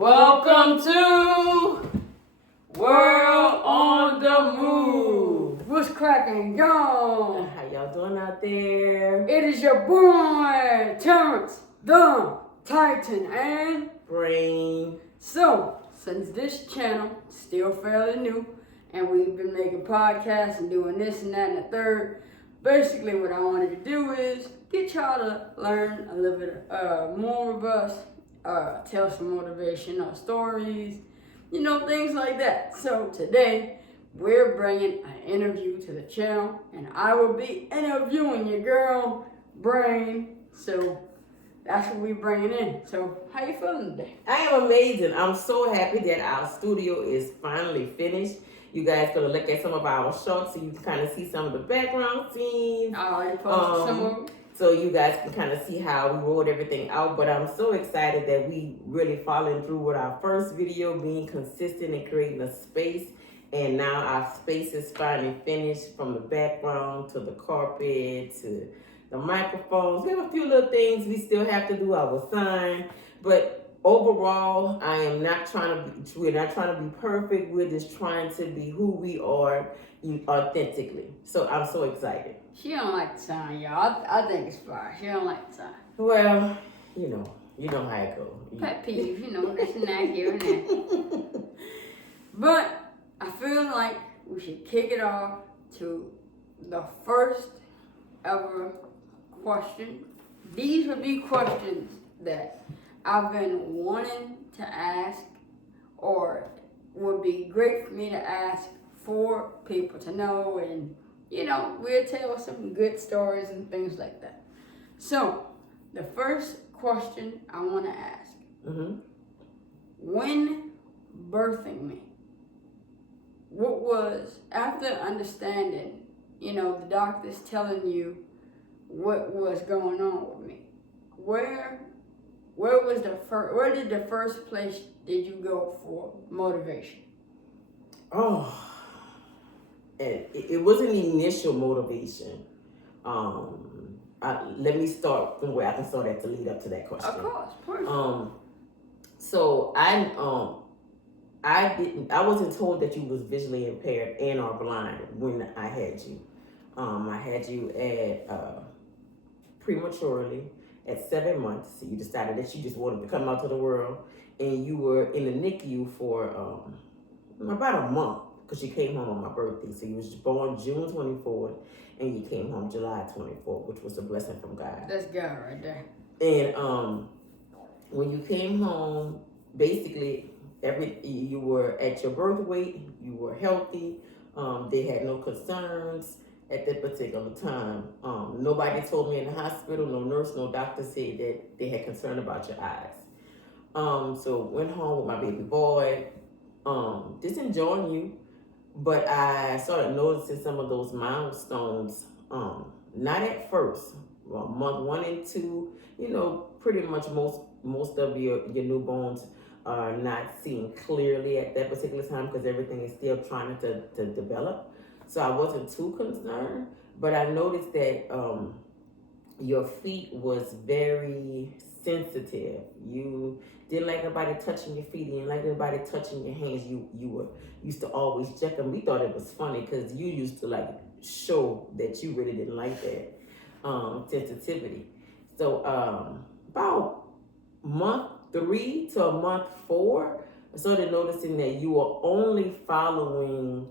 Welcome to World on the Move. What's cracking, y'all? How y'all doing out there? It is your boy, Terrence the Titan, and Brain. So, since this channel is still fairly new, and we've been making podcasts and doing this and that and the third, basically what I wanted to do is get y'all to learn a little bit more of us, tell some motivational stories, things like that. So today, we're bringing an interview to the channel, and I will be interviewing your girl, Brain. So that's what we're bringing in. So how you feeling today? I am amazing. I'm so happy that our studio is finally finished. You guys gonna look at some of our shots so you can kind of see some of the background scenes. I already posted some of them. So you guys can kind of see how we rolled everything out. But I'm so excited that we really following through with our first video, being consistent and creating a space. And now our space is finally finished, from the background to the carpet to the microphones. We have a few little things we still have to do, our sign. But overall, we're not trying to be perfect. We're just trying to be who we are authentically. So I'm so excited. She don't like the sign, y'all. I think it's fire. She don't like the sign. Well, you know how it goes. Pet peeve, this and that, here and there. But I feel like we should kick it off to the first ever question. These would be questions that I've been wanting to ask, or would be great for me to ask for people to know, and we'll tell some good stories and things like that. So the first question I want to ask, when birthing me, what was, after understanding, the doctors telling you what was going on with me, where did the first place did you go for motivation? Oh, it wasn't initial motivation. Let me start from where I can start at to lead up to that question. Of course. So I wasn't told that you was visually impaired and or blind when I had you. I had you at prematurely at 7 months. So you decided that you just wanted to come out to the world, and you were in the NICU for about a month, because you came home on my birthday. So you was born June 24th, and you came home July 24th, which was a blessing from God. That's God right there. And when you came home, basically you were at your birth weight, you were healthy. They had no concerns at that particular time. Nobody told me in the hospital, no nurse, no doctor said that they had concern about your eyes. So went home with my baby boy, just enjoying you. But I started noticing some of those milestones, not at first. Well, month 1 and 2, pretty much most of your newborns are not seeing clearly at that particular time, because everything is still trying to develop. So I wasn't too concerned, but I noticed that your feet was very sensitive. You didn't like nobody touching your feet. You didn't like nobody touching your hands. You used to always check them. We thought it was funny because you used to show that you really didn't like that sensitivity. So about month 3 to month 4, I started noticing that you were only following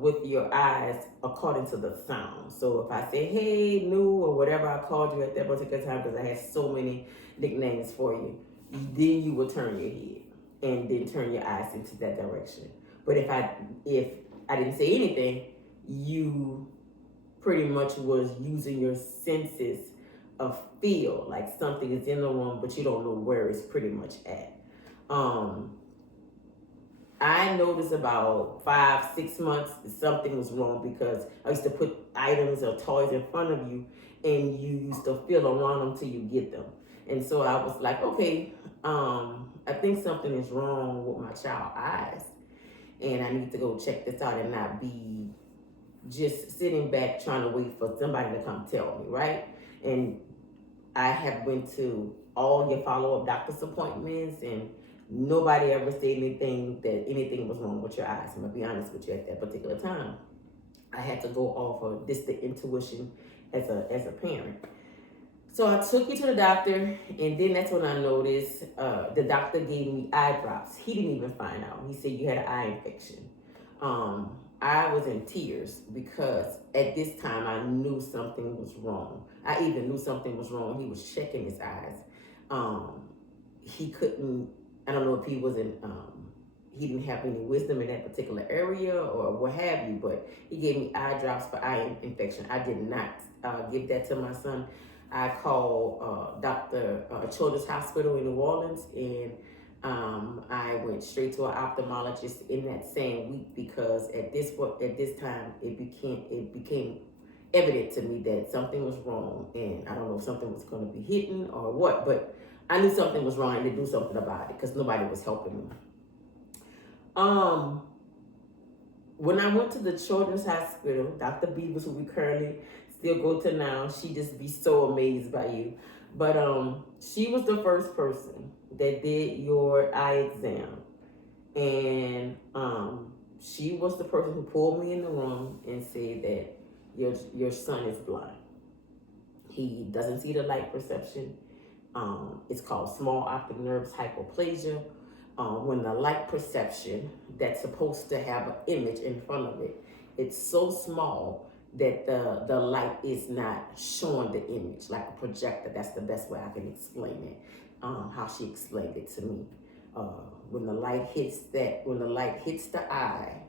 with your eyes according to the sound. So if I say, hey, new, or whatever I called you at that particular time, because I had so many nicknames for you, then you would turn your head and then turn your eyes into that direction. But if I didn't say anything, you pretty much was using your senses of feel, like something is in the room, but you don't know where it's pretty much at. I noticed about 5-6 months something was wrong, because I used to put items or toys in front of you, and you used to feel around them till you get them. And so I was like, okay, I think something is wrong with my child's eyes, and I need to go check this out and not be just sitting back trying to wait for somebody to come tell me, right? And I have went to all your follow-up doctor's appointments, and Nobody ever said anything that anything was wrong with your eyes. I'm gonna be honest with you. At that particular time, I had to go off of this the intuition as a parent. So I took you to the doctor, and then that's when I noticed the doctor gave me eye drops. He didn't even find out. He said you had an eye infection. I was in tears because at this time I knew something was wrong. I even knew something was wrong. He was checking his eyes. He couldn't. I don't know if he wasn't. He didn't have any wisdom in that particular area or what have you. But he gave me eye drops for eye infection. I did not give that to my son. I called Children's Hospital in New Orleans, and I went straight to an ophthalmologist in that same week because at this time it became evident to me that something was wrong, and I don't know if something was going to be hidden or what, but I knew something was wrong and to do something about it because nobody was helping me. When I went to the Children's Hospital, Dr. Beavers, who we currently still go to now, she just be so amazed by you. But she was the first person that did your eye exam, and she was the person who pulled me in the room and said that your son is blind. He doesn't see the light perception. It's called small optic nerves hypoplasia. When the light perception that's supposed to have an image in front of it, it's so small that the light is not showing the image like a projector. That's the best way I can explain it. How she explained it to me. When the light hits the eye,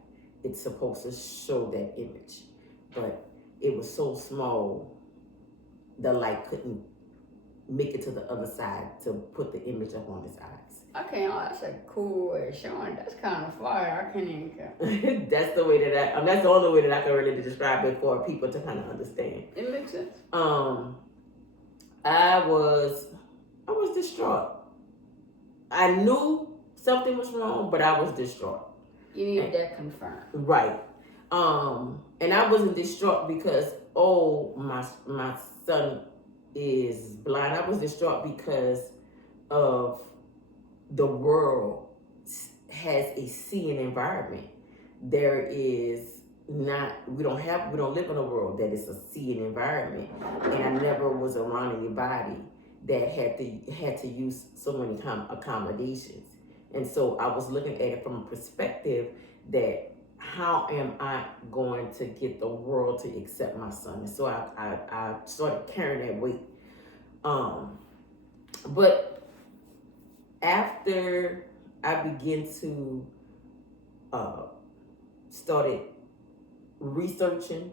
it's supposed to show that image, but it was so small, the light couldn't make it to the other side to put the image up on his eyes. Okay, oh, that's a cool way of showing. That's kind of fire. I can't even care. That's the way that that's the only way that I can really describe it for people to kind of understand. It makes sense. I was distraught. I knew something was wrong, but I was distraught. You needed that confirmed. Right. And I wasn't distraught because my son is blind. I was distraught because of the world has a seeing environment. There is not, we don't live in a world that is a seeing environment. And I never was around anybody that had to use so many accommodations. And so I was looking at it from a perspective that how am I going to get the world to accept my son? And so I started carrying that weight. But after I began to started researching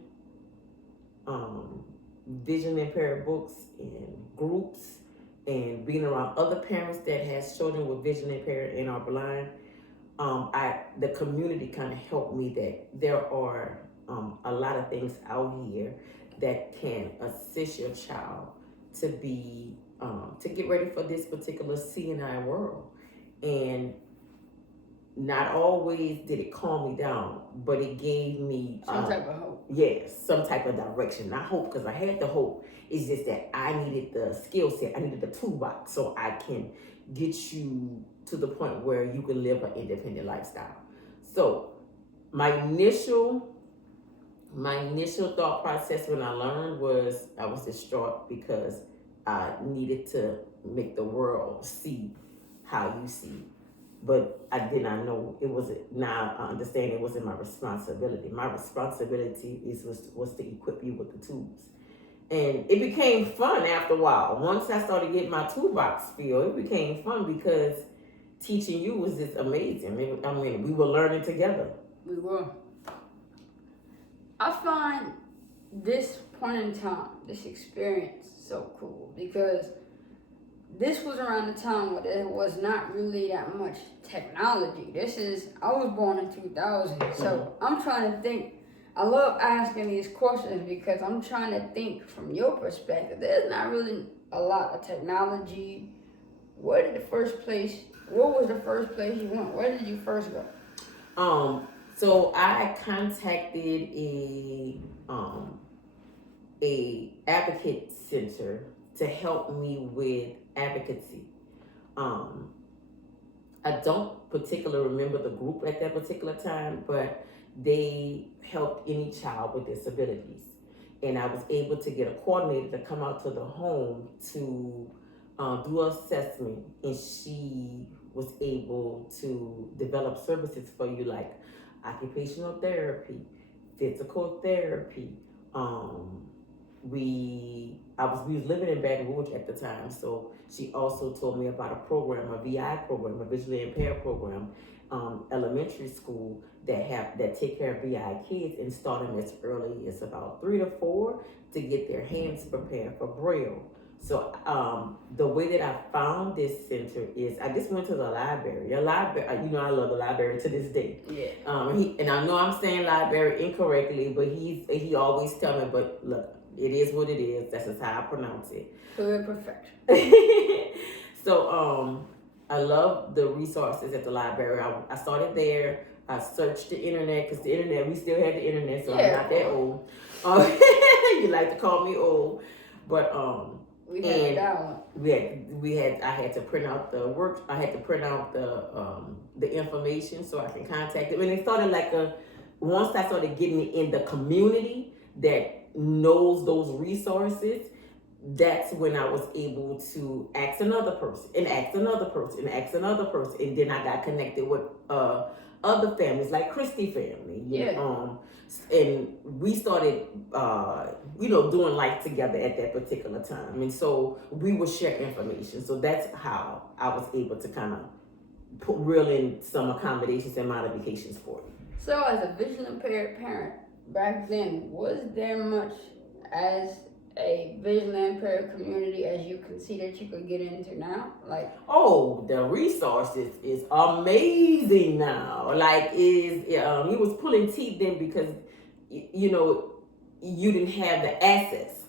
vision impaired books and groups and being around other parents that has children with vision impaired and are blind, the community kind of helped me that there are a lot of things out here that can assist your child to be to get ready for this particular C&I world. And not always did it calm me down, but it gave me some type of hope. Yes, some type of direction. Not hope, because I had the hope. It's just that I needed the skill set. I needed the toolbox so I can get you to the point where you can live an independent lifestyle. So my initial thought process when I learned was I was distraught because I needed to make the world see how you see. But I did not know it was. Now I understand it wasn't my responsibility. My responsibility was to equip you with the tools, and it became fun after a while. Once I started getting my toolbox filled, it became fun because teaching you was just amazing. I mean, we were learning together. We were. I find this point in time, this experience, so cool because this was around the time where there was not really that much technology. I was born in 2000, so I'm trying to think. I love asking these questions because I'm trying to think from your perspective. There's not really a lot of technology. What was the first place you went? Where did you first go? So I contacted a advocate center to help me with advocacy. I don't particularly remember the group at that particular time, but they helped any child with disabilities. And I was able to get a coordinator to come out to the home to do an assessment, and she was able to develop services for you like occupational therapy, physical therapy. We was living in Baton Rouge at the time, so she also told me about a program, a VI program, a visually impaired program, elementary school that take care of VI kids and start them as early as about 3 to 4 to get their hands prepared for Braille. So the way that I found this center is I just went to the library. The library, I love the library to this day. Yeah. And I know I'm saying library incorrectly, but he always tell me, but look, it is what it is. That's just how I pronounce it. Perfection. So I love the resources at the library. I started there. I searched the internet because the internet, we still had the internet, so I'm not that old. You like to call me old, but we had that one. I had to print out the work. I had to print out the information so I can contact them. And it started once I started getting in the community that knows those resources, that's when I was able to ask another person and ask another person and ask another person, and then I got connected with other families like Christie family. And we started doing life together at that particular time, and so we would share information. So that's how I was able to kind of reel in some accommodations and modifications for it. So as a visually impaired parent back then, was there much as a visually impaired community as you can see that you could get into now? The resources is amazing now. You was pulling teeth then because you didn't have the access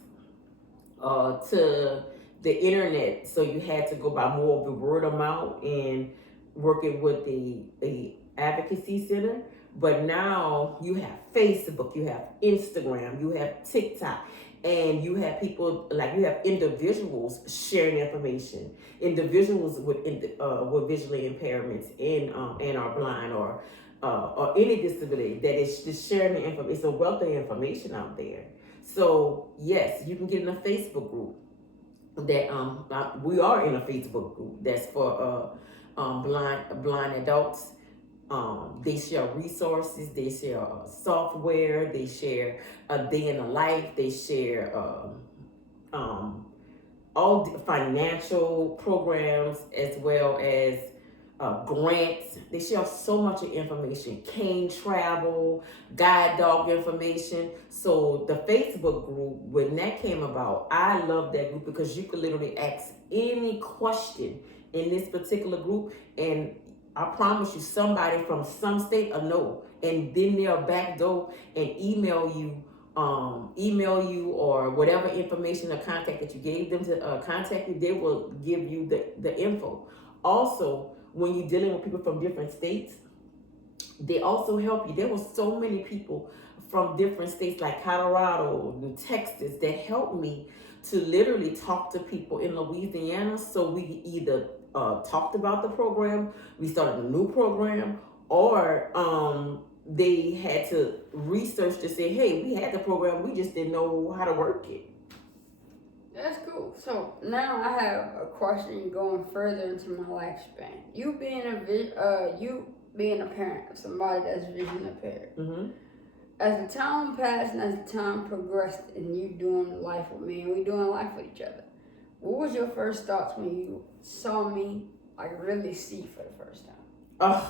to the internet, so you had to go by more of the word of mouth and working with the advocacy center. But now you have Facebook, you have Instagram, you have TikTok, and you have people you have individuals sharing information, individuals with visually impairments and are blind or any disability that is just sharing the information. It's a wealth of information out there. So yes, you can get in a Facebook group that we are in a Facebook group that's for blind adults. They share resources, they share software, they share a day in the life, they share all the financial programs as well as grants. They share so much of information, cane travel, guide dog information. So the Facebook group, when that came about, I love that group because you could literally ask any question in this particular group, and I promise you, somebody from some state will know, and then they'll backdoor and email you or whatever information or contact that you gave them to contact you. They will give you the info. Also, when you're dealing with people from different states, they also help you. There were so many people from different states like Colorado, New Texas that helped me to literally talk to people in Louisiana. So we either talked about the program, we started a new program, or they had to research to say, hey, we had the program, we just didn't know how to work it. That's cool. So now I have a question going further into my lifespan. You being a parent of somebody that's visually impaired. Mm-hmm. As the time passed and as the time progressed and you doing life with me and we doing life with each other, what was your first thoughts when you saw me really see for the first time?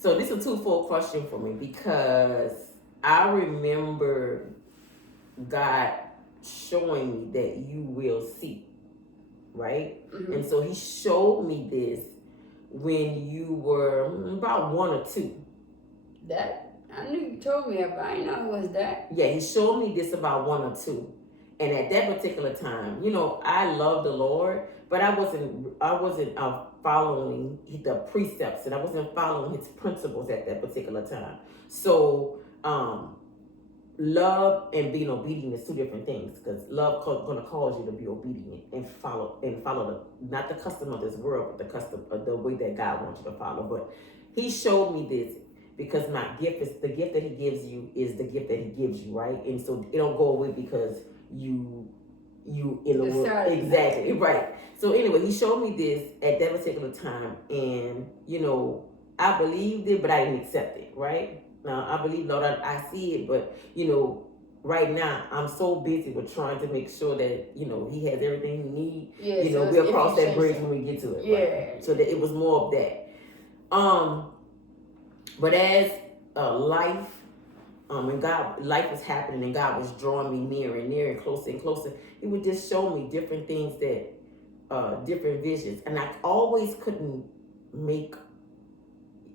So this is a twofold question for me because I remember God showing me that you will see, right? Mm-hmm. And so he showed me this when you were about 1 or 2. That? I knew you told me, but I didn't know it was that. Yeah, he showed me this about 1 or 2. And at that particular time, I love the Lord, but I wasn't following the precepts, and I wasn't following his principles at that particular time. So love and being obedient is two different things, because love going to cause you to be obedient and follow the, not the custom of this world, but the custom of the way that God wants you to follow. But he showed me this because my gift is the gift that he gives you is the gift that he gives you, right? And so it don't go away because you in the world. Exactly, right. So anyway, he showed me this at that particular time, and I believed it, but I didn't accept it, right? Now I believe, Lord, I see it, but right now I'm so busy with trying to make sure that he has everything he needs. Yeah, so we'll cross that bridge when we get to it. Yeah. Right? So that it was more of that. But as life, and life was happening, and God was drawing me nearer and nearer and closer, he would just show me different things that, different visions, and I always couldn't make.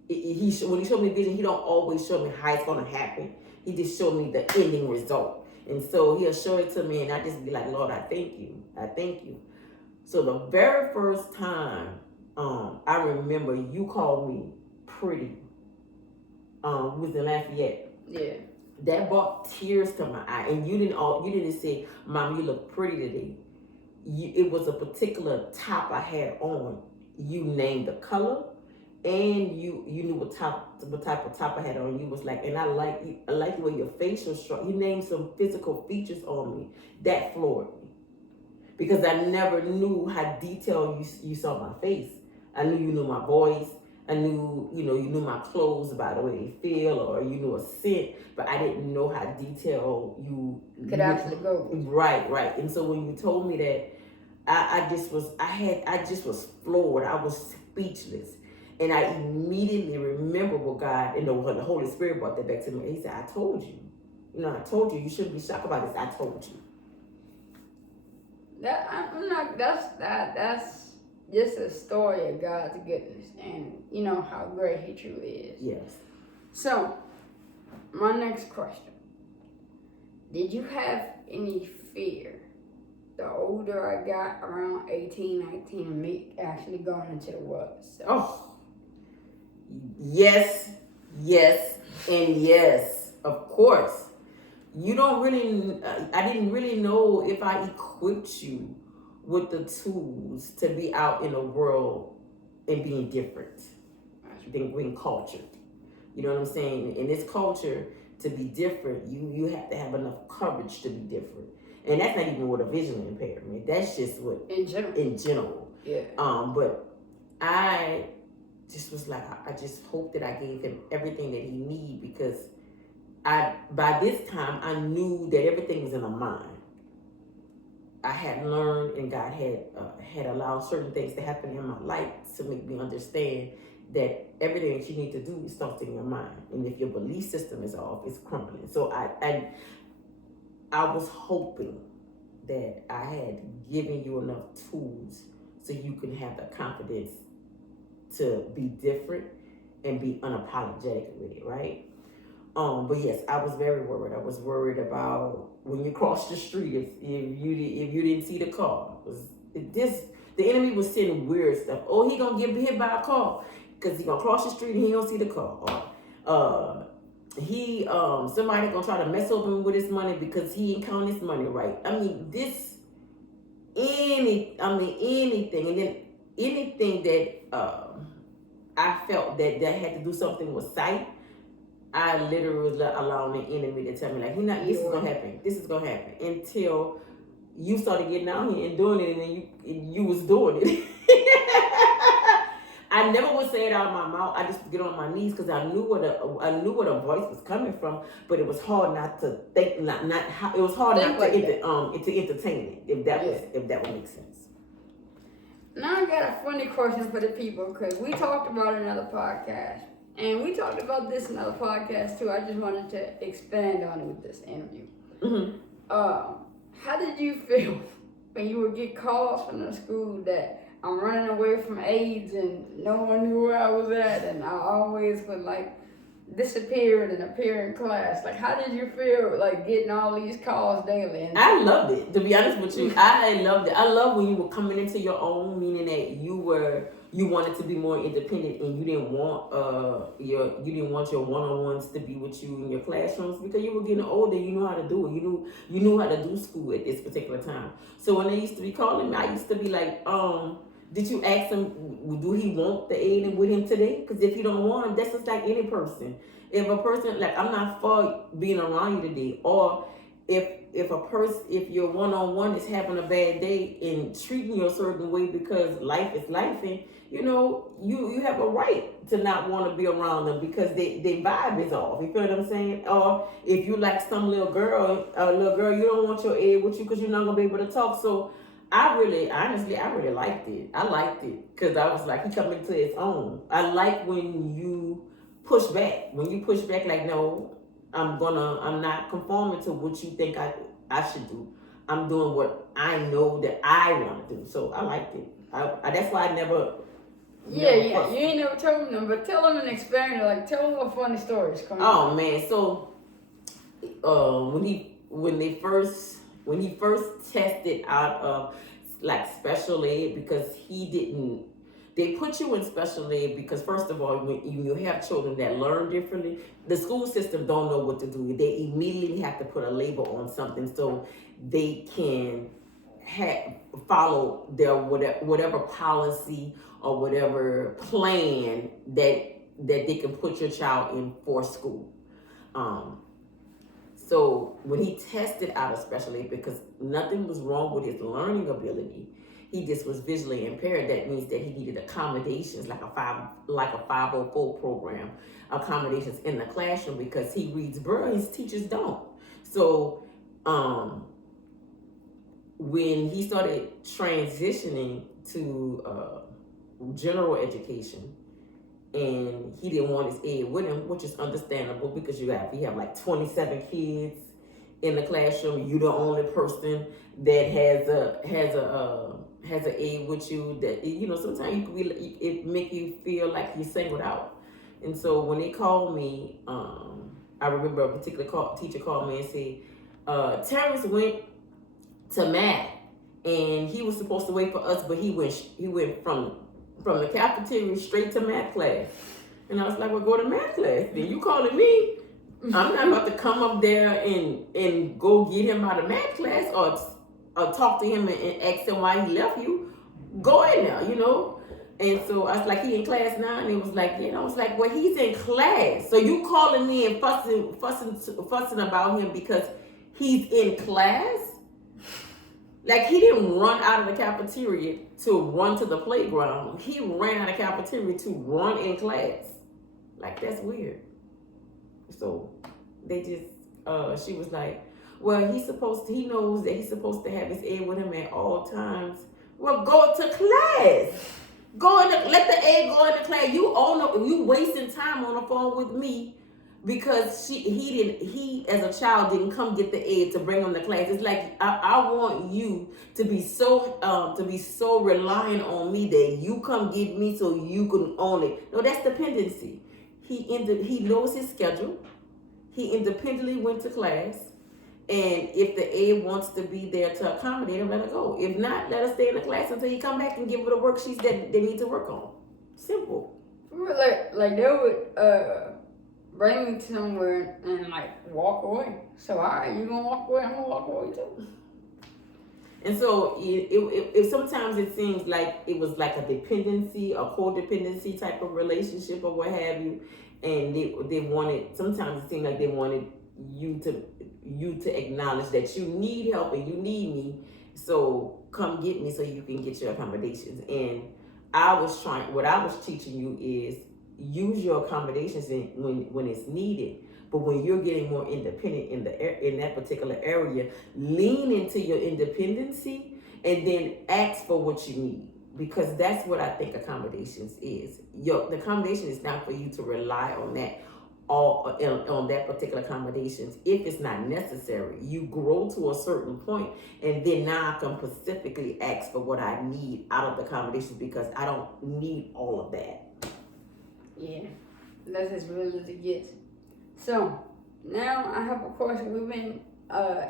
When he showed me vision, he don't always show me how it's gonna happen. He just showed me the ending result, and so he'll show it to me, and I just be like, Lord, I thank you. So the very first time, I remember you called me pretty. Was in Lafayette. Yeah. That brought tears to my eye, and you didn't say, "Mom, you look pretty today." It was a particular top I had on. You named the color, and you knew what type of top I had on. You was like, and I like the way your facial structure. You named some physical features on me that floored me, because I never knew how detailed you saw my face. I knew you knew my voice. I knew, you knew my clothes by the way they feel, or you knew a scent, but I didn't know how detailed you could actually go. Right. And so when you told me that, I just was floored. I was speechless. And I immediately remember what God and the Holy Spirit brought that back to me. He said, I told you. I told you shouldn't be shocked about this. I told you. That's just a story of God's goodness and how great he truly is. Yes. So, my next question. Did you have any fear the older I got, around 18, 19, and me actually going into the world? So. Oh. Yes, and yes. Of course. You don't really, I didn't really know if I equipped you with the tools to be out in the world and being different than being cultured. You know what I'm saying? In this culture, to be different, you have to have enough courage to be different. And that's not even with a visual impairment. That's just what in general. Yeah. But I just was like, I just hope that I gave him everything that he needed, because by this time I knew that everything was in my mind. I had learned, and God had allowed certain things to happen in my life to make me understand that everything that you need to do starts in your mind, and if your belief system is off, it's crumbling. So I was hoping that I had given you enough tools so you can have the confidence to be different and be unapologetic with it, right? But yes, I was very worried. I was worried about when you crossed the street, if you didn't see the car. The enemy was sending weird stuff. Oh, he gonna get hit by a car because he gonna cross the street and he don't see the car. Somebody gonna try to mess up him with his money because he ain't counting his money right. I mean, anything, and then anything that I felt that had to do something with sight. I literally was allowing the enemy to tell me, like, this is gonna happen, until you started getting out here and doing it, and then you was doing it. I never would say it out of my mouth. I just get on my knees because I knew where a voice was coming from, but it was hard not to think, it was hard not to entertain it, if that would make sense. Now I got a funny question for the people, because we talked about another podcast. And we talked about this in other podcasts too. I just wanted to expand on it with this interview. Mm-hmm. How did you feel when you would get calls from the school that I'm running away from AIDS and no one knew where I was at, and I always would disappear and appear in class? Like, how did you feel getting all these calls daily? I loved it, to be honest with you. I loved it. I love when you were coming into your own, meaning that you were you wanted to be more independent, and you didn't want your one-on-ones to be with you in your classrooms because you were getting older. You knew how to do it. You knew how to do school at this particular time. So when they used to be calling me, I used to be like, did you ask him, do he want the aid with him today? Because if you don't want him, that's just like any person. If a person, like, I'm not for being around you today, or if your one-on-one is having a bad day and treating you a certain way because life is life, and you have a right to not want to be around them because they vibe is off. You feel what I'm saying? Or if you like some little girl, you don't want your aid with you because you're not gonna be able to talk. So I really liked it. I liked it because I was like, he coming to his own. I like when you push back. When you push back, like, no, I'm not conforming to what you think I should do. I'm doing what I know that I want to do. So I liked it. That's why I never. Yeah. You ain't never told them, but tell them an experience. Like, tell them what funny stories. Oh man, so when he first tested out of like special ed, because they put you in special ed because, first of all, when you have children that learn differently, the school system don't know what to do. They immediately have to put a label on something so they can follow their whatever policy or whatever plan that they can put your child in for school. So when he tested out of special ed, because nothing was wrong with his learning ability, he just was visually impaired. That means that he needed accommodations, like a 504 program, accommodations in the classroom, because he reads Braille, his teachers don't. So when he started transitioning to general education, and he didn't want his aid with him, which is understandable because you have like 27 kids in the classroom. You're the only person that has an aid with you. That sometimes you could be, it make you feel like you're singled out. And so when they called me, I remember a particular teacher called me and said, Terrence went to math, and he was supposed to wait for us, but he went from the cafeteria straight to math class. And I was like, well, go to math class. Then you calling me? I'm not about to come up there and go get him out of math class or talk to him and ask him why he left you. Go in there, And so I was like, he in class now? And he was like, yeah. And I was like, well, he's in class. So you calling me and fussing about him because he's in class? Like, he didn't run out of the cafeteria to run to the playground. He ran out of the cafeteria to run in class. Like, that's weird. So they just, she was like, well, he knows that he's supposed to have his aid with him at all times. Well, go to class. Let the aid go into class. You wasting time on the phone with me because he as a child didn't come get the aid to bring him to class. It's like, I want you to be so reliant on me that you come get me so you can own it. No, that's dependency. He knows his schedule. He independently went to class, and if the aide wants to be there to accommodate him, let her go. If not, let her stay in the class until he come back and give her the worksheets that they need to work on. Simple. Like they would bring me somewhere and like walk away. So, all right, you gonna walk away? I'm gonna walk away too. And so it sometimes it seems like it was like a dependency, a codependency type of relationship or what have you. And they wanted, sometimes it seemed like they wanted you to acknowledge that you need help and you need me. So come get me so you can get your accommodations. And what I was teaching you is use your accommodations when it's needed. But when you're getting more independent in that particular area, lean into your independency and then ask for what you need. Because that's what I think accommodations is. The accommodation is not for you to rely on that on that particular accommodations if it's not necessary. You grow to a certain point, and then now I can specifically ask for what I need out of the accommodations because I don't need all of that. Yeah, that's as real as it gets. So now I have a question. We've been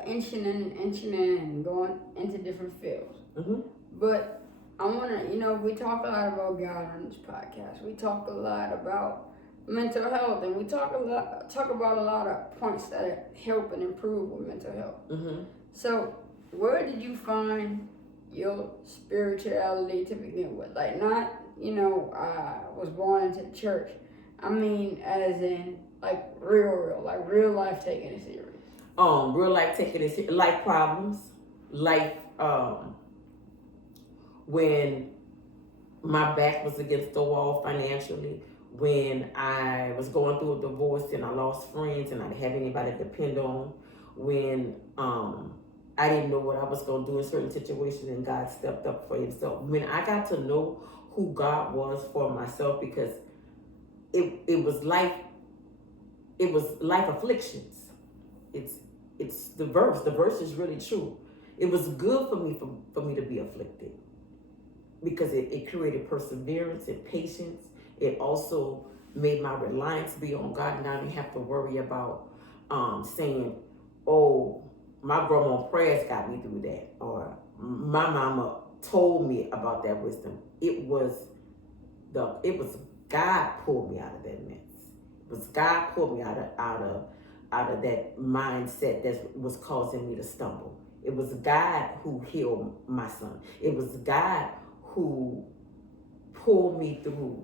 inching in and going into different fields. Mm-hmm. But I want to, we talk a lot about God on this podcast. We talk a lot about mental health, and we talk about a lot of points that help and improve with mental health. Mm-hmm. So, where did you find your spirituality to begin with? Like, not, I was born into the church. I mean, as in, like, real life taking it serious. Real life taking it serious. Life problems. Life, when my back was against the wall financially, when I was going through a divorce and I lost friends and I didn't have anybody to depend on, when I didn't know what I was going to do in certain situations and God stepped up for himself. When I got to know who God was for myself, because it was life afflictions. It's the verse. The verse is really true. It was good for me to be afflicted, because it created perseverance and patience. It also made my reliance be on God, and I didn't have to worry about saying, oh, my grandma prayers got me through that, or my mama told me about that wisdom. It was God pulled me out of that mess. It was God pulled me out of that mindset that was causing me to stumble. It was God who healed my son. It was God who pulled me through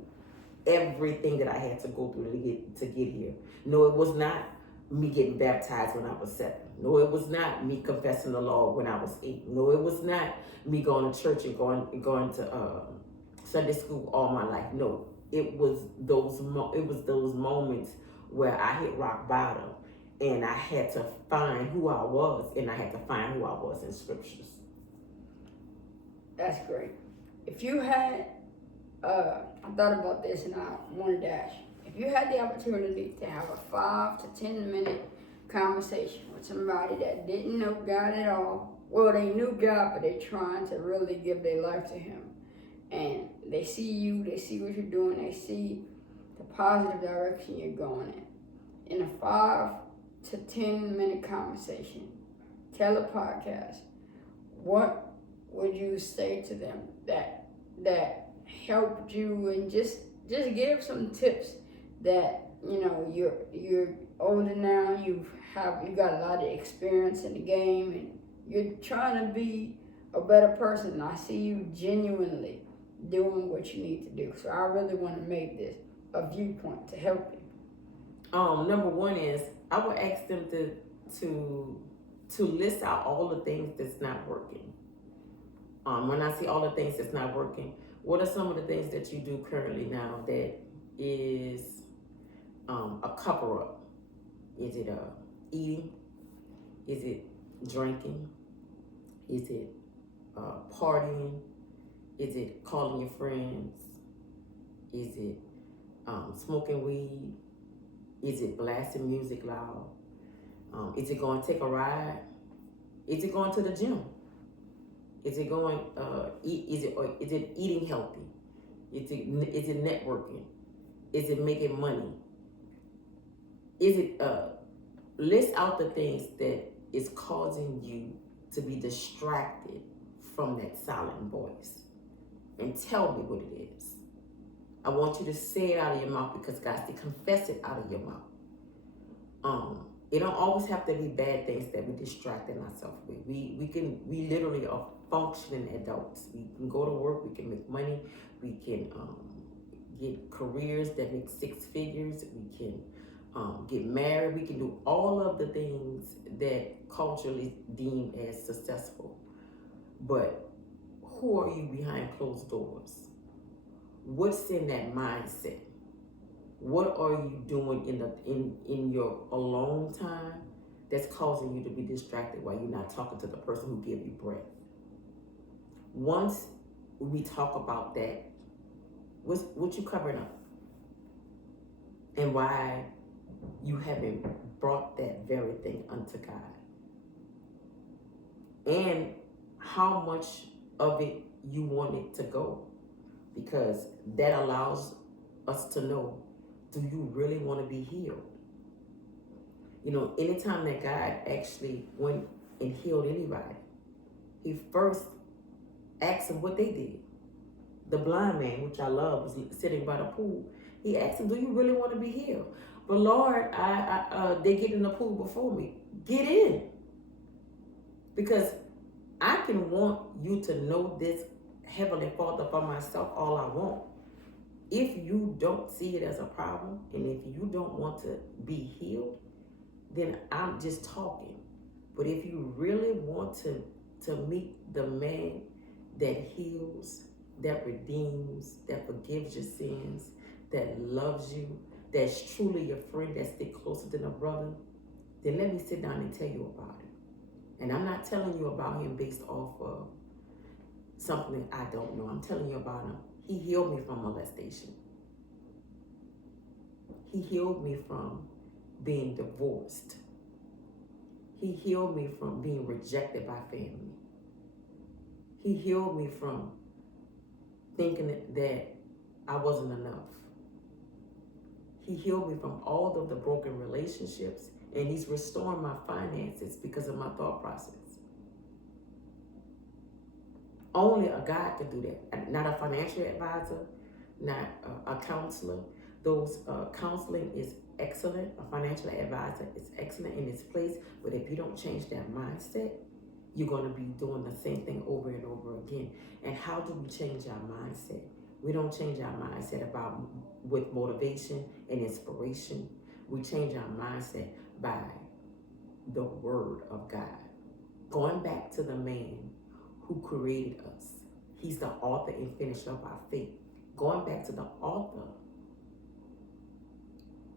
everything that I had to go through to get here. No, it was not me getting baptized when I was 7. No, it was not me confessing the law when I was 8. No, it was not me going to church and going to Sunday school all my life. No, it was those moments where I hit rock bottom, and I had to find who I was, and I had to find who I was in scriptures. That's great. If you had, I thought about this and I wanted to ask you, if you had the opportunity to have a 5 to 10 minute conversation with somebody that didn't know God at all, well, they knew God, but they're trying to really give their life to him, and they see you, they see what you're doing, they see the positive direction you're going in a 5 to 10 minute conversation, telepodcast, what would you say to them that helped you, and just give some tips that you're older now, you got a lot of experience in the game, and you're trying to be a better person, and I see you genuinely doing what you need to do. So I really want to make this a viewpoint to help you. Number one is I would ask them to list out all the things that's not working. When I see all the things that's not working, what are some of the things that you do currently now that is a cover up? Is it eating? Is it drinking? Is it partying? Is it calling your friends? Is it smoking weed? Is it blasting music loud? Is it going to take a ride? Is it going to the gym? Is it going is it eating healthy? Is it networking? Is it making money? Is it list out the things that is causing you to be distracted from that silent voice, and tell me what it is. I want you to say it out of your mouth, because God said confess it out of your mouth. It don't always have to be bad things that we're distracting ourselves with. We literally are functioning adults. We can go to work, we can make money, we can get careers that make 6 figures, we can get married, we can do all of the things that culturally deemed as successful. But who are you behind closed doors? What's in that mindset? What are you doing in your alone time that's causing you to be distracted while you're not talking to the person who gave you breath? Once we talk about that, what you covering up, and why you haven't brought that very thing unto God, and how much of it you want it to go, because that allows us to know, do you really want to be healed? Anytime that God actually went and healed anybody, he first asked them what they did. the blind man, which I love, was sitting by the pool. He asked him, "Do you really want to be healed?" "But Lord, they get in the pool before me." Get in, because I can want you to know this, Heavenly Father, for myself all I want. If you don't see it as a problem, and if you don't want to be healed, then I'm just talking. But if you really want to meet the man that heals, that redeems, that forgives your sins, that loves you, that's truly your friend, that sticks closer than a brother, then let me sit down and tell you about it. And I'm not telling you about him based off of something I don't know. I'm telling you about him. He healed me from molestation. He healed me from being divorced. He healed me from being rejected by family. He healed me from thinking that I wasn't enough. He healed me from all of the broken relationships, and he's restoring my finances because of my thought process. Only a God can do that. Not a financial advisor, not a counselor. Those counseling is excellent. A financial advisor is excellent in its place, but if you don't change that mindset, you're going to be doing the same thing over and over again. And how do we change our mindset? We don't change our mindset with motivation and inspiration. We change our mindset by the Word of God. Going back to the man who created us. He's the author and finisher of our faith. Going back to the author.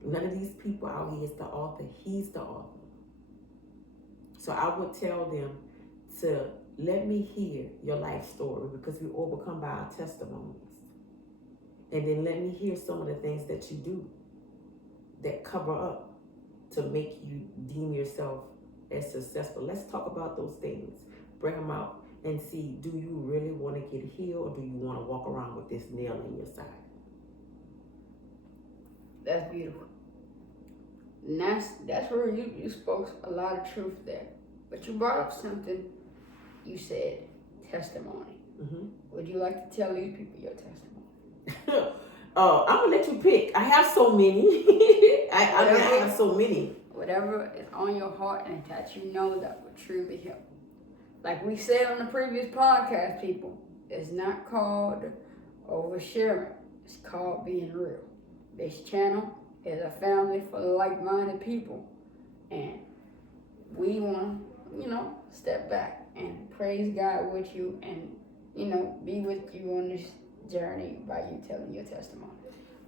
None of these people out here is the author. He's the author. So I would tell them to let me hear your life story, because we overcome by our testimonies. And then let me hear some of the things that you do that cover up to make you deem yourself as successful. Let's talk about those things. Bring them out and see, do you really want to get healed, or do you want to walk around with this nail in your side? That's beautiful. And that's where you spoke a lot of truth there. But you brought up something. You said testimony. Mm-hmm. Would you like to tell these people your testimony? I'm gonna let you pick. I have so many. I have so many. Whatever is on your heart and that you know that would truly help. Like we said on the previous podcast, people, it's not called oversharing. It's called being real. This channel is a family for like-minded people. And we want to, step back and praise God with you and, be with you on this journey by you telling your testimony.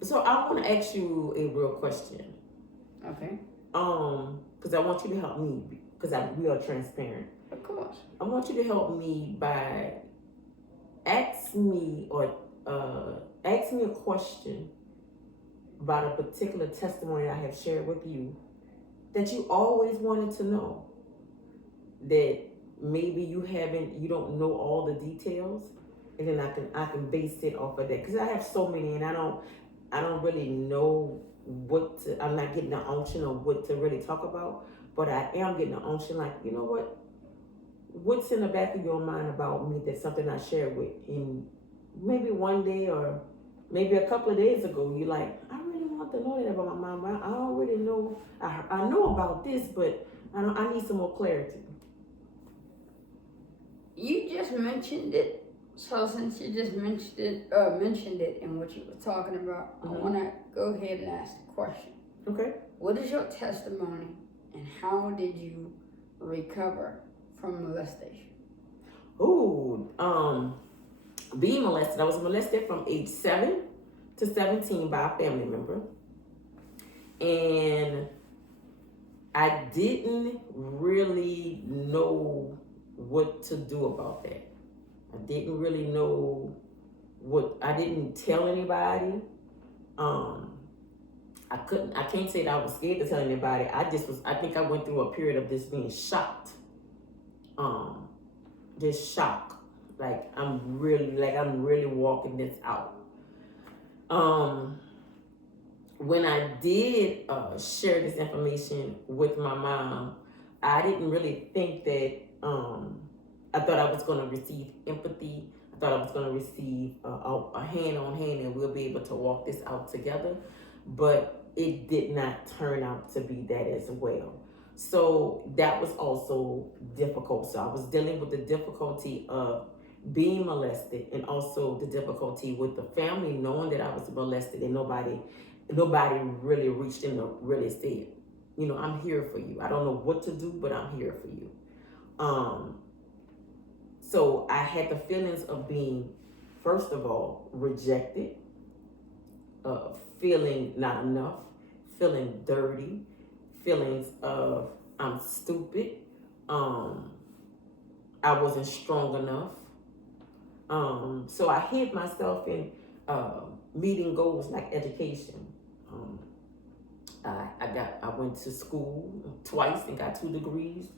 So I want to ask you a real question. Okay. Because I want you to help me, because we are transparent. Of course. I want you to help me by ask me a question about a particular testimony I have shared with you that you always wanted to know, that maybe you don't know all the details, and then I can base it off of that, because I have so many and I don't really know I'm not getting the unction of what to really talk about, but I am getting the unction, like, you know what? What's in the back of your mind about me that's something I shared with in maybe one day or maybe a couple of days ago? You're like, I really want to know that about my mom. I already know. I know about this, but I need some more clarity. You just mentioned it. So since you just mentioned it in what you were talking about, I want to go ahead and ask the question. Okay. What is your testimony, and how did you recover from molestation? Being molested. I was molested from age 7 to 17 by a family member. And I didn't really know what to do about that. I didn't really know I didn't tell anybody. I can't say that I was scared to tell anybody. I think I went through a period of just being shocked. Just shock. Like I'm really walking this out. When I did share this information with my mom, I didn't really think that I thought I was going to receive empathy. I thought I was going to receive a hand on hand and we'll be able to walk this out together. But it did not turn out to be that as well. So that was also difficult. So I was dealing with the difficulty of being molested and also the difficulty with the family knowing that I was molested and nobody really reached in and really said, you know, I'm here for you. I don't know what to do, but I'm here for you. So I had the feelings of being, first of all, rejected, feeling not enough, feeling dirty, feelings of I'm stupid, I wasn't strong enough. So I hid myself in meeting goals like education. I went to school twice and got 2 degrees.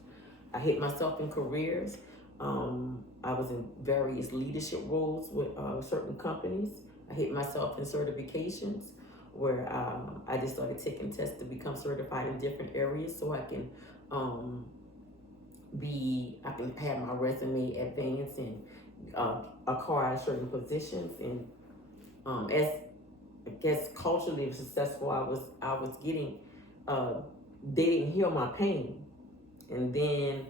I hid myself in careers. I was in various leadership roles with certain companies. I hid myself in certifications where I just started taking tests to become certified in different areas so I can have my resume advance and acquire certain positions. And as I guess culturally successful I was getting, they didn't heal my pain. And then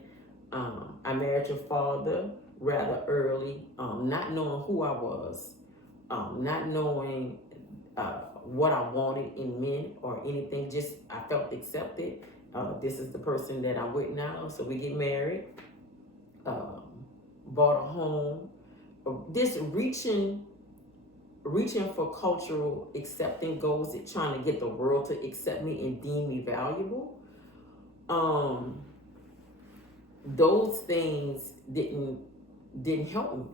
I married your father rather early, not knowing who I was, not knowing what I wanted in men or anything. Just I felt accepted. This is the person that I'm with now, so we get married. Bought a home. This reaching for cultural accepting goals, trying to get the world to accept me and deem me valuable. Those things didn't help me.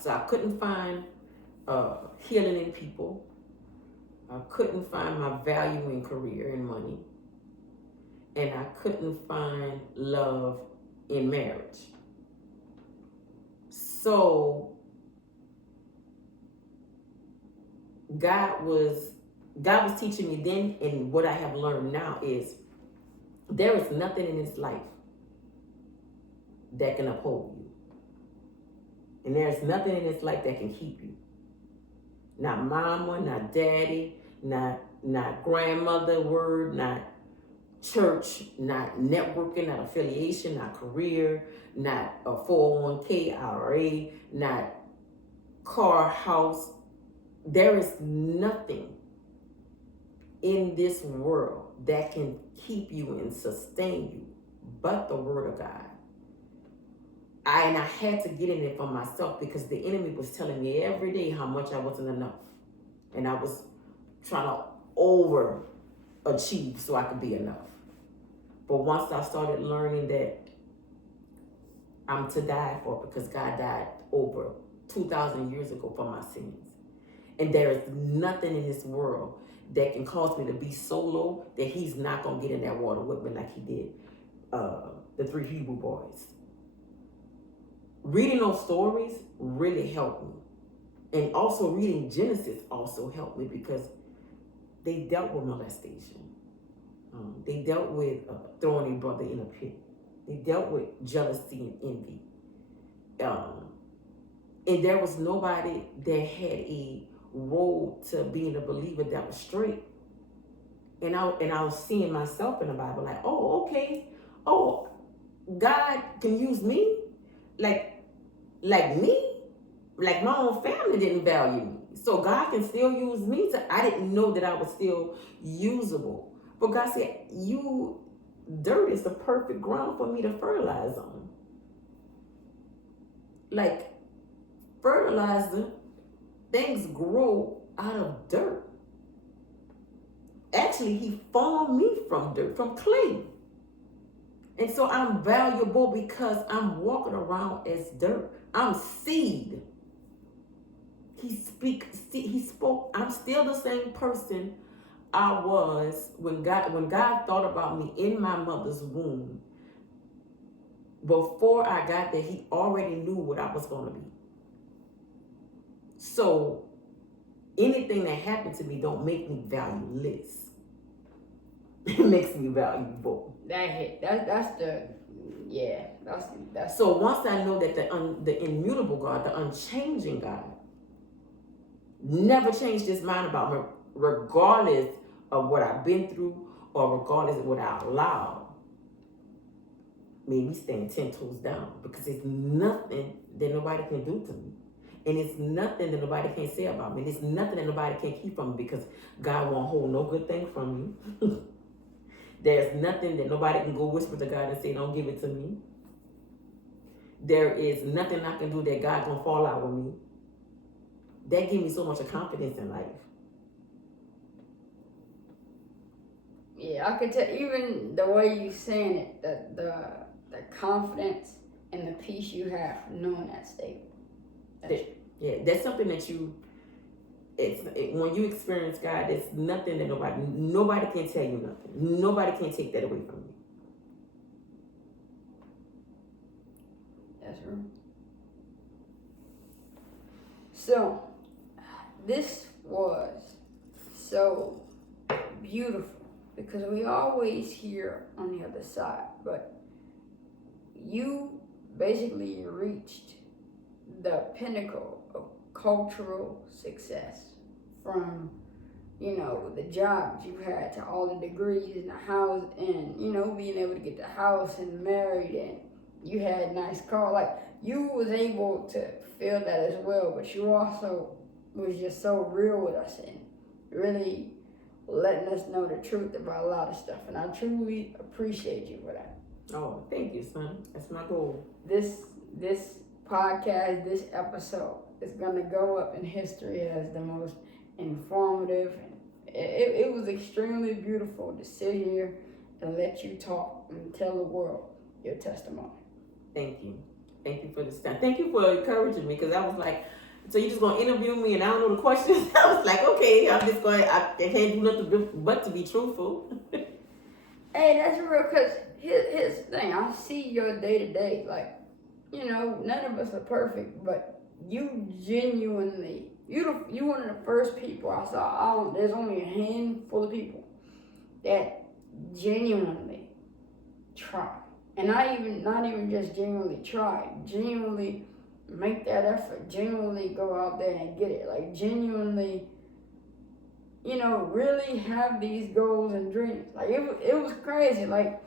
So I couldn't find healing in people. I couldn't find my value in career and money. And I couldn't find love in marriage. So God was teaching me then, and what I have learned now is there is nothing in this life that can uphold you. And there's nothing in this life that can keep you. Not mama, not daddy, not grandmother word, not church, not networking, not affiliation, not career, not a 401k, IRA, not car, house. There is nothing in this world that can keep you and sustain you but the word of God. I had to get in it for myself because the enemy was telling me every day how much I wasn't enough. And I was trying to overachieve so I could be enough. But once I started learning that I'm to die for, because God died over 2,000 years ago for my sins. And there is nothing in this world that can cause me to be so low that he's not going to get in that water with me like he did the 3 Hebrew boys. Reading those stories really helped me. And also reading Genesis also helped me because they dealt with molestation. They dealt with throwing a brother in a pit. They dealt with jealousy and envy. And there was nobody that had a road to being a believer that was straight. And I was seeing myself in the Bible like, oh, okay. Oh, God can use me? Like me? Like my own family didn't value me. So God can still use me. I didn't know that I was still usable. But God said, dirt is the perfect ground for me to fertilize on. Like fertilizer, things grow out of dirt. Actually, he formed me from dirt, from clay. And so I'm valuable because I'm walking around as dirt. I'm seed. He spoke. I'm still the same person I was when God thought about me in my mother's womb. Before I got there, he already knew what I was going to be. So anything that happened to me don't make me valueless. makes me valuable. That hit. That's the. Yeah. That's. So once I know that the immutable God, the unchanging God, never changed his mind about me, regardless of what I've been through or regardless of what I allowed, made me stand 10 toes down, because it's nothing that nobody can do to me. And it's nothing that nobody can say about me. And it's nothing that nobody can keep from me, because God won't hold no good thing from me. There's nothing that nobody can go whisper to God and say, don't give it to me. There is nothing I can do that God gonna fall out with me. That gives me so much of confidence in life. Yeah, I could tell, even the way you saying it, the confidence and the peace you have knowing that statement. That's something that when you experience God, it's nothing that nobody can tell you nothing. Nobody can take that away from you. That's right. So, this was so beautiful, because we always hear on the other side, but you basically reached the pinnacle of cultural success, from the jobs you had to all the degrees in the house, and being able to get the house and married, and you had nice car. Like, you was able to feel that as well, but you also was just so real with us and really letting us know the truth about a lot of stuff, and I truly appreciate you for that. Oh, thank you, son. That's my goal. This podcast, this episode is gonna go up in history as the most informative, and it was extremely beautiful to sit here and let you talk and tell the world your testimony. Thank you. Thank you for this time. Thank you for encouraging me, because I was like, so you just gonna interview me and I don't know the questions? I was like, okay, I can't do nothing but to be truthful. Hey, that's real, because here's the thing. I see your day-to-day, like, none of us are perfect, but you genuinely, you one of the first people I saw. There's only a handful of people that genuinely try. And not even just genuinely try, genuinely make that effort, genuinely go out there and get it. Like, genuinely, really have these goals and dreams. Like, it was crazy. Like,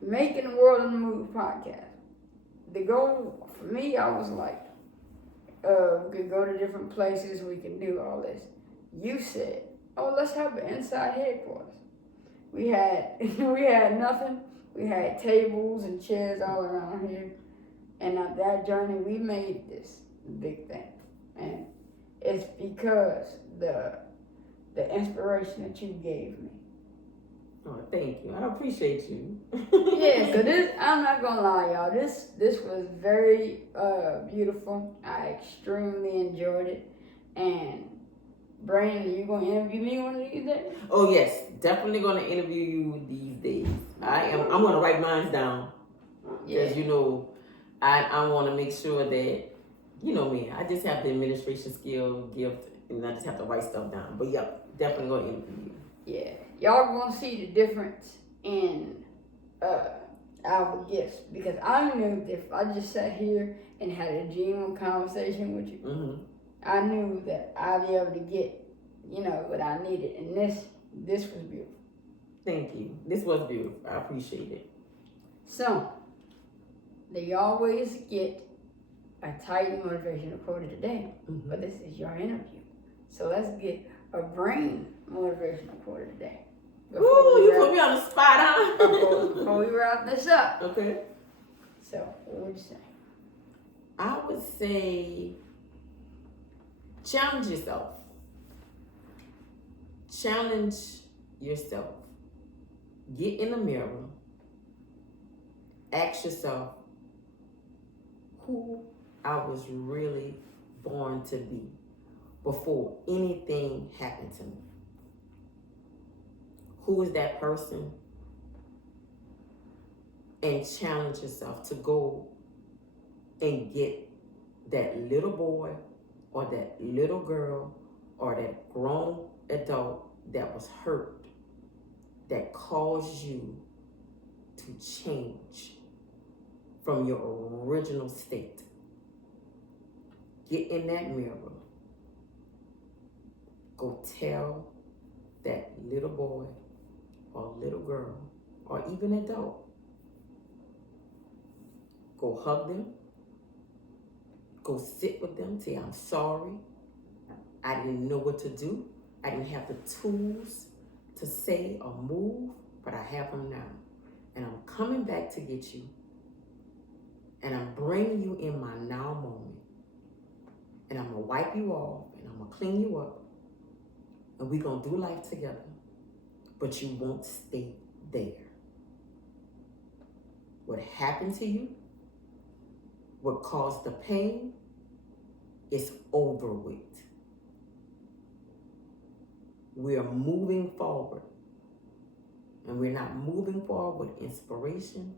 making the World on the Move podcast. The goal for me, I was like, we could go to different places, we can do all this. You said, oh, let's have an inside headquarters. We had nothing. We had tables and chairs all around here. And on that journey, we made this big thing. And it's because the inspiration that you gave me. Oh, thank you. I appreciate you. Yeah, so this, I'm not gonna lie, y'all. This was very beautiful. I extremely enjoyed it. And Brandon, you gonna interview me one of these days? Oh yes, definitely gonna interview you these days. I'm gonna write mine down. Because I want to make sure that, me, I just have the administration skill, gift, and I just have to write stuff down. But yeah, definitely gonna interview you. Yeah, y'all gonna see the difference in our gifts, because I knew if I just sat here and had a genuine conversation with you, I knew that I'd be able to get, what I needed, and this was beautiful. Thank you. This was beautiful. I appreciate it. So, they always get a tight motivational quote of the day, but this is your interview. So let's get a brain motivational quote of the day. Ooh, you put me on the spot, huh? Before we wrap this up. Okay. So, what would you say? I would say, challenge yourself. Challenge yourself. Get in the mirror. Ask yourself who I was really born to be before anything happened to me. Who is that person? And challenge yourself to go and get that little boy or that little girl or that grown adult that was hurt, that cause you to change from your original state. Get in that mirror. Go tell that little boy or little girl or even adult. Go hug them. Go sit with them. Say, I'm sorry. I didn't know what to do. I didn't have the tools to say or move, but I have them now. And I'm coming back to get you. And I'm bringing you in my now moment. And I'm going to wipe you off. And I'm going to clean you up. And we're going to do life together. But you won't stay there. What happened to you, what caused the pain, is over with. We are moving forward. And we're not moving forward with inspiration.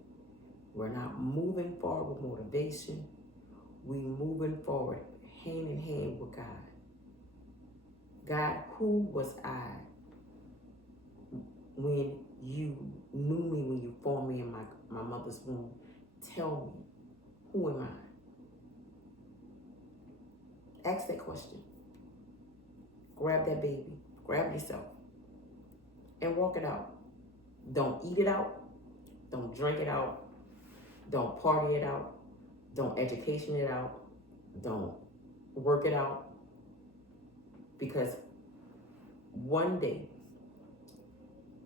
We're not moving forward with motivation. We're moving forward hand in hand with God. God, who was I when you knew me, when you formed me in my mother's womb? Tell me, who am I? Ask that question. Grab that baby. Grab yourself. And walk it out. Don't eat it out. Don't drink it out. Don't party it out. Don't education it out. Don't work it out. Because one day,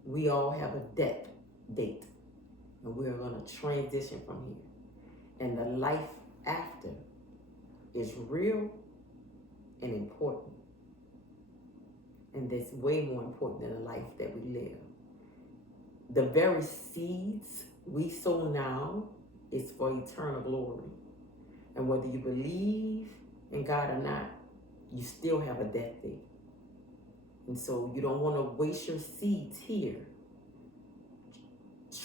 we all have a death date. And we are going to transition from here. And the life after is real and important. And that's way more important than the life that we live. The very seeds we sow now is for eternal glory. And whether you believe in God or not, you still have a death date. And so you don't want to waste your seeds here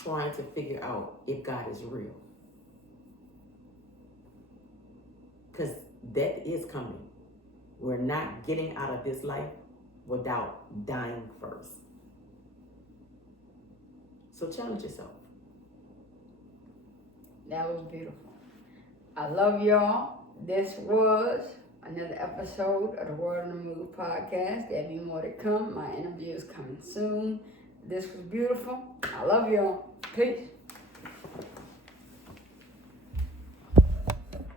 trying to figure out if God is real. Because death is coming. We're not getting out of this life without dying first. So challenge yourself. That was beautiful. I love y'all. This was another episode of the Word on the Move podcast. There'll be more to come. My interview is coming soon. This was beautiful. I love y'all. Peace.